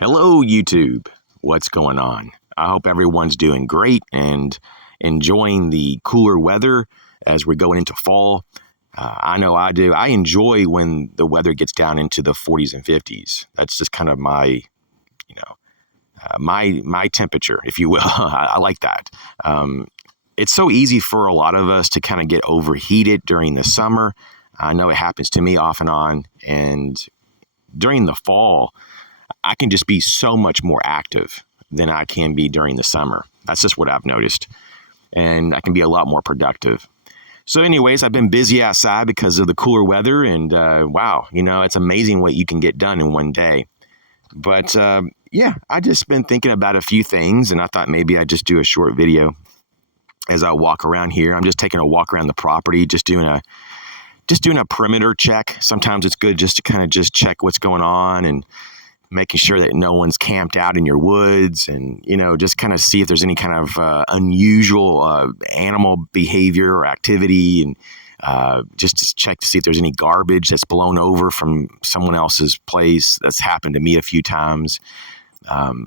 Hello, YouTube. What's going on? I hope everyone's doing great and enjoying the cooler weather as we're going into fall. I know I do. I enjoy when the weather gets down into the 40s and 50s. That's just kind of my temperature, if you will. I like that. It's so easy for a lot of us to kind of get overheated during the summer. I know it happens to me off and on. And during the fall, I can just be so much more active than I can be during the summer. That's just what I've noticed. And I can be a lot more productive. So anyways, I've been busy outside because of the cooler weather. And wow, it's amazing what you can get done in one day. But yeah, I just been thinking about a few things. And I thought maybe I'd just do a short video as I walk around here. I'm just taking a walk around the property, just doing a perimeter check. Sometimes it's good just to kind of just check what's going on and making sure that no one's camped out in your woods and, just kind of see if there's any kind of unusual animal behavior or activity, and just to check to see if there's any garbage that's blown over from someone else's place. That's happened to me a few times.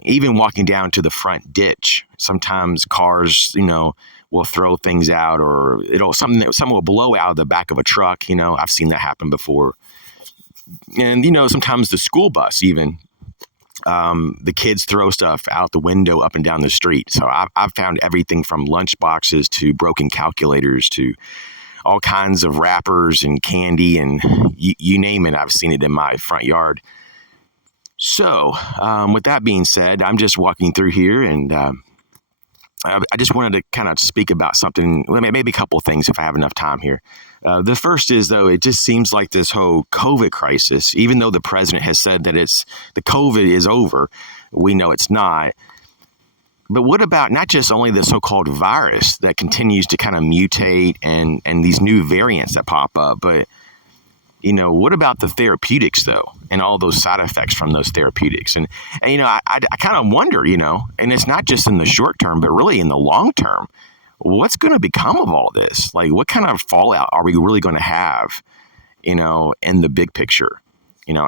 Even walking down to the front ditch, sometimes cars, will throw things out, or something will blow out of the back of a truck. I've seen that happen before. And, sometimes the school bus even, the kids throw stuff out the window up and down the street. So I've found everything from lunch boxes to broken calculators to all kinds of wrappers and candy, and you name it, I've seen it in my front yard. So with that being said, I'm just walking through here, and I just wanted to kind of speak about something, maybe a couple of things if I have enough time here. The first is, though, it just seems like this whole COVID crisis, even though the president has said that the COVID is over, we know it's not. But what about not just only the so-called virus that continues to kind of mutate and these new variants that pop up, but what about the therapeutics, though, and all those side effects from those therapeutics? And I kind of wonder, and it's not just in the short term, but really in the long term, what's going to become of all this? Like, what kind of fallout are we really going to have, in the big picture?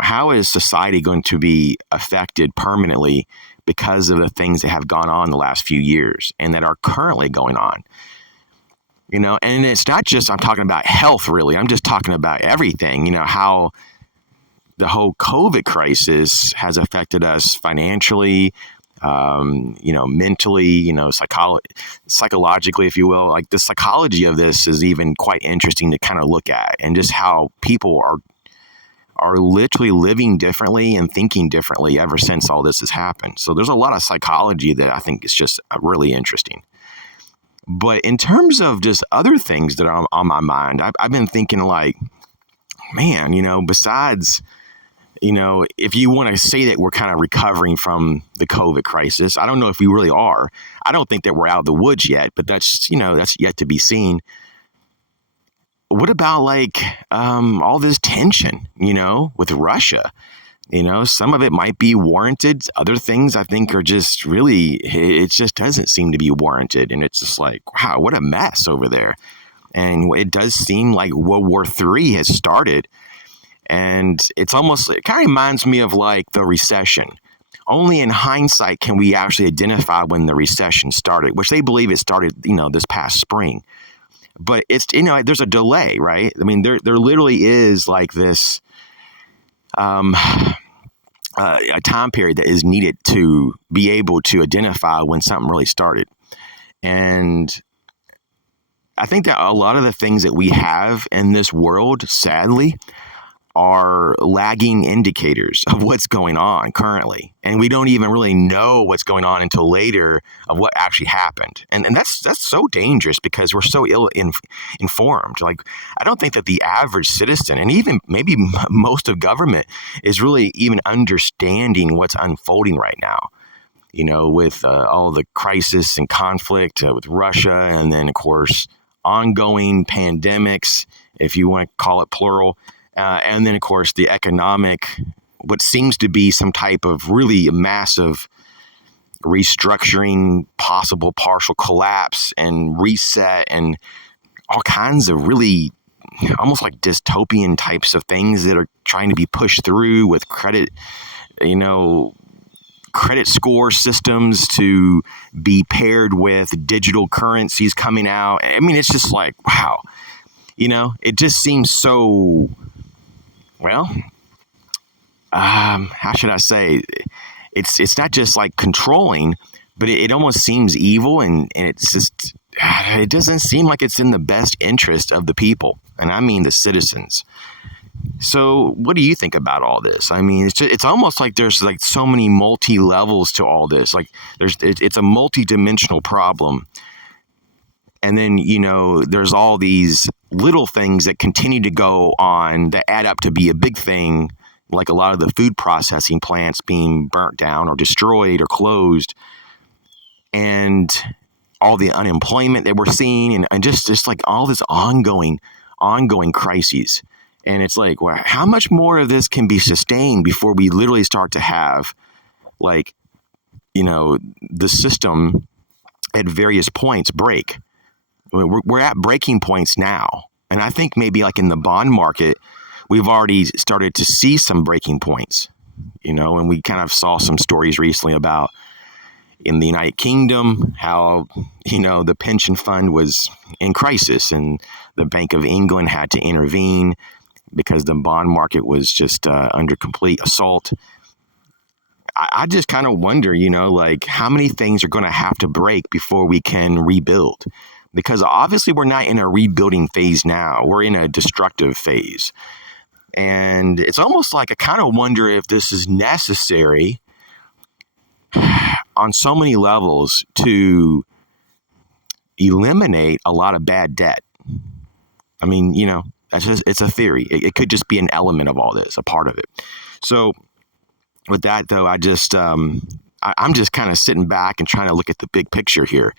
How is society going to be affected permanently because of the things that have gone on the last few years and that are currently going on? And it's not just, I'm talking about health, really. I'm just talking about everything, how the whole COVID crisis has affected us financially, mentally, psychologically, if you will. Like, the psychology of this is even quite interesting to kind of look at, and just how people are literally living differently and thinking differently ever since all this has happened. So there's a lot of psychology that I think is just really interesting. But in terms of just other things that are on my mind, I've been thinking, like, man, besides, if you want to say that we're kind of recovering from the COVID crisis, I don't know if we really are. I don't think that we're out of the woods yet, but that's yet to be seen. What about all this tension, with Russia? Some of it might be warranted. Other things I think are just really, it just doesn't seem to be warranted. And it's just like, wow, what a mess over there. And it does seem like World War III has started. And it kind of reminds me of like the recession. Only in hindsight can we actually identify when the recession started, which they believe it started, this past spring. But it's, there's a delay, right? I mean, there literally is like this a time period that is needed to be able to identify when something really started. And I think that a lot of the things that we have in this world, sadly, are lagging indicators of what's going on currently. And we don't even really know what's going on until later of what actually happened. And that's so dangerous because we're so informed. Like, I don't think that the average citizen, and even maybe most of government, is really even understanding what's unfolding right now. With all the crisis and conflict with Russia, and then, of course, ongoing pandemics, if you want to call it plural. And then, of course, the economic, what seems to be some type of really massive restructuring, possible partial collapse and reset, and all kinds of really almost like dystopian types of things that are trying to be pushed through with credit, credit score systems to be paired with digital currencies coming out. I mean, it's just like, wow, it just seems so, well, how should I say? It's not just like controlling, but it almost seems evil, and it's just, it doesn't seem like it's in the best interest of the people, and I mean the citizens. So what do you think about all this? I mean, it's almost like there's like so many multi-levels to all this. Like it's a multi-dimensional problem. And then, there's all these little things that continue to go on that add up to be a big thing, like a lot of the food processing plants being burnt down or destroyed or closed, and all the unemployment that we're seeing, and just like all this ongoing crises. And it's like, well, how much more of this can be sustained before we literally start to have, like, the system at various points break? We're at breaking points now. And I think maybe like in the bond market, we've already started to see some breaking points, and we kind of saw some stories recently about in the United Kingdom, how, the pension fund was in crisis and the Bank of England had to intervene because the bond market was just under complete assault. I just kind of wonder, like how many things are going to have to break before we can rebuild? Because obviously we're not in a rebuilding phase now. We're in a destructive phase. And it's almost like I kind of wonder if this is necessary on so many levels to eliminate a lot of bad debt. I mean, it's a theory. It could just be an element of all this, a part of it. So with that, though, I'm just kind of sitting back and trying to look at the big picture here.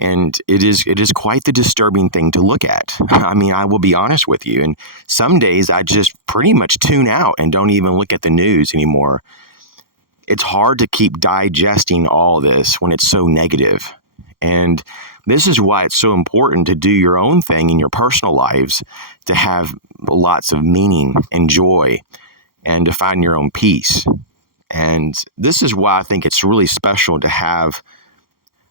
And it is quite the disturbing thing to look at. I mean, I will be honest with you. And some days I just pretty much tune out and don't even look at the news anymore. It's hard to keep digesting all this when it's so negative. And this is why it's so important to do your own thing in your personal lives, to have lots of meaning and joy, and to find your own peace. And this is why I think it's really special to have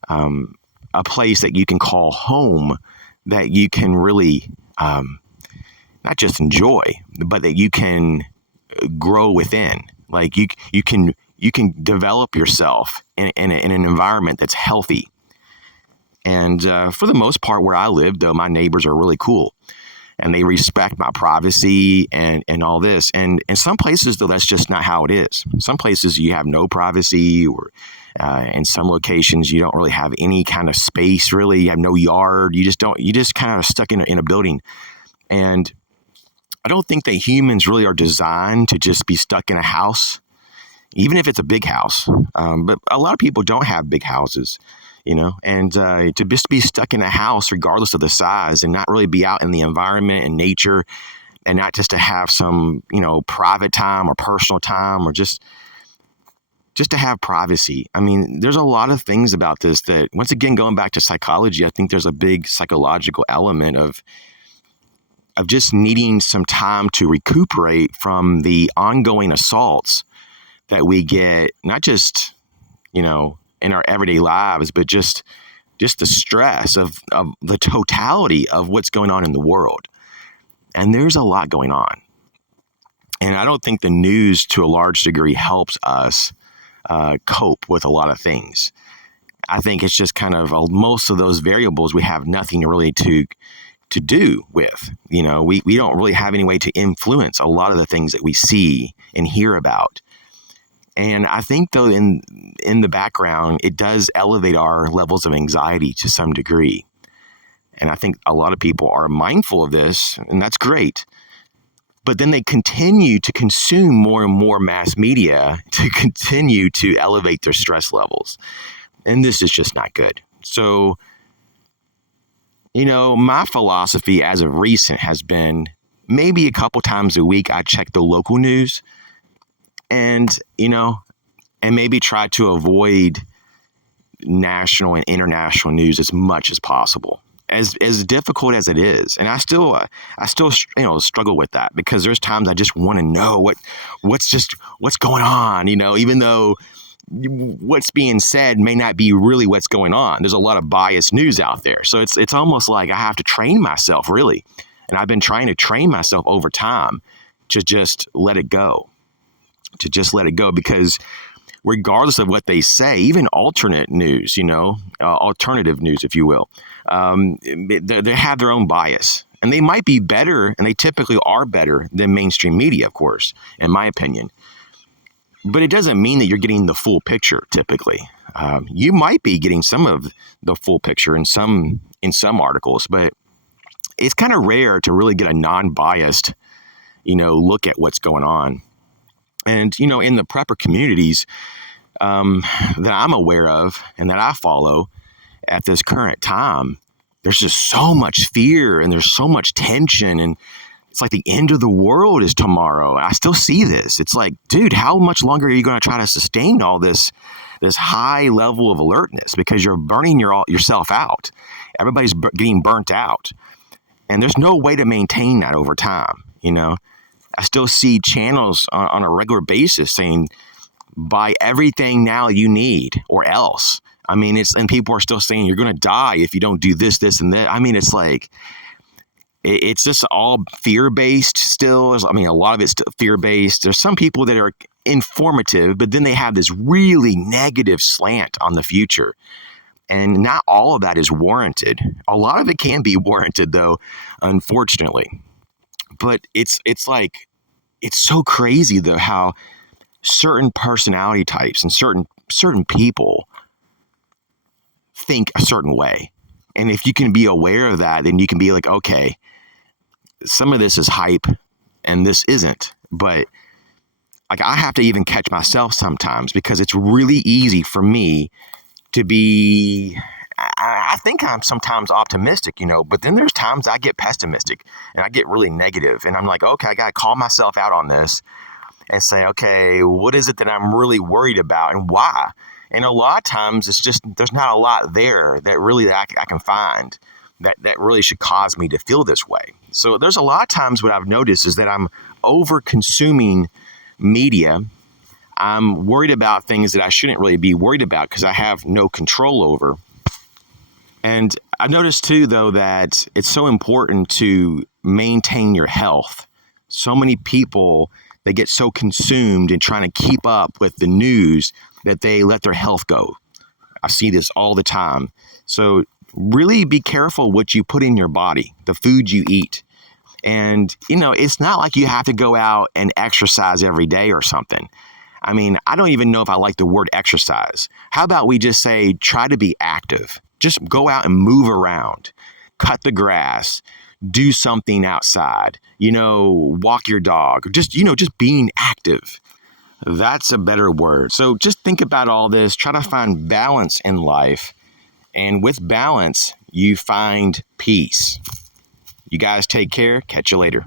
a place that you can call home, that you can really not just enjoy, but that you can grow within. Like you can develop yourself in an environment that's healthy. And for the most part, where I live, though, my neighbors are really cool, and they respect my privacy and all this. And in some places, though, that's just not how it is. Some places you have no privacy, or in some locations you don't really have any kind of space. Really, you have no yard. You just kind of stuck in a building. And I don't think that humans really are designed to just be stuck in a house, even if it's a big house. But a lot of people don't have big houses. And to just be stuck in a house, regardless of the size, and not really be out in the environment and nature, and not just to have some, private time or personal time, or just to have privacy. I mean, there's a lot of things about this that, once again, going back to psychology, I think there's a big psychological element of just needing some time to recuperate from the ongoing assaults that we get, not just, in our everyday lives, but just the stress of the totality of what's going on in the world. And there's a lot going on. And I don't think the news, to a large degree, helps us cope with a lot of things. I think it's just kind of most of those variables we have nothing really to do with. We don't really have any way to influence a lot of the things that we see and hear about. And I think, though, in the background, it does elevate our levels of anxiety to some degree. And I think a lot of people are mindful of this, and that's great. But then they continue to consume more and more mass media to continue to elevate their stress levels. And this is just not good. So, my philosophy as of recent has been, maybe a couple times a week I check the local news, and maybe try to avoid national and international news as much as possible. As difficult as it is, and I still struggle with that, because there's times I just want to know what's going on. Even though what's being said may not be really what's going on. There's a lot of biased news out there. So it's almost like I have to train myself, really. And I've been trying to train myself over time to just let it go, because regardless of what they say, even alternate news, alternative news, if you will, they have their own bias. And they might be better, and they typically are better than mainstream media, of course, in my opinion. But it doesn't mean that you're getting the full picture, typically. You might be getting some of the full picture in some articles, but it's kind of rare to really get a non-biased, look at what's going on. And, in the prepper communities that I'm aware of and that I follow at this current time, there's just so much fear and there's so much tension, and it's like the end of the world is tomorrow. I still see this. It's like, dude, how much longer are you going to try to sustain all this high level of alertness? Because you're burning yourself out. Everybody's getting burnt out. And there's no way to maintain that over time. I still see channels on a regular basis saying, buy everything now you need or else. And people are still saying you're going to die if you don't do this, this, and that. It's like, it's just all fear-based still. A lot of it's fear-based. There's some people that are informative, but then they have this really negative slant on the future. And not all of that is warranted. A lot of it can be warranted, though, unfortunately. But it's like, it's so crazy, though, how certain personality types and certain people think a certain way. And if you can be aware of that, then you can be like, okay, some of this is hype and this isn't. But like, I have to even catch myself sometimes, because it's really easy for me to be, I think I'm sometimes optimistic, but then there's times I get pessimistic and I get really negative, and I'm like, okay, I got to call myself out on this and say, okay, what is it that I'm really worried about and why? And a lot of times it's just, there's not a lot there that really I can find that really should cause me to feel this way. So there's a lot of times what I've noticed is that I'm over consuming media. I'm worried about things that I shouldn't really be worried about because I have no control over. And I noticed too, though, that it's so important to maintain your health. So many people, they get so consumed in trying to keep up with the news that they let their health go. I see this all the time. So really be careful what you put in your body, the food you eat. And, it's not like you have to go out and exercise every day or something. I don't even know if I like the word exercise. How about we just say, try to be active. Just go out and move around, cut the grass, do something outside, walk your dog, just being active. That's a better word. So just think about all this, try to find balance in life. And with balance, you find peace. You guys take care. Catch you later.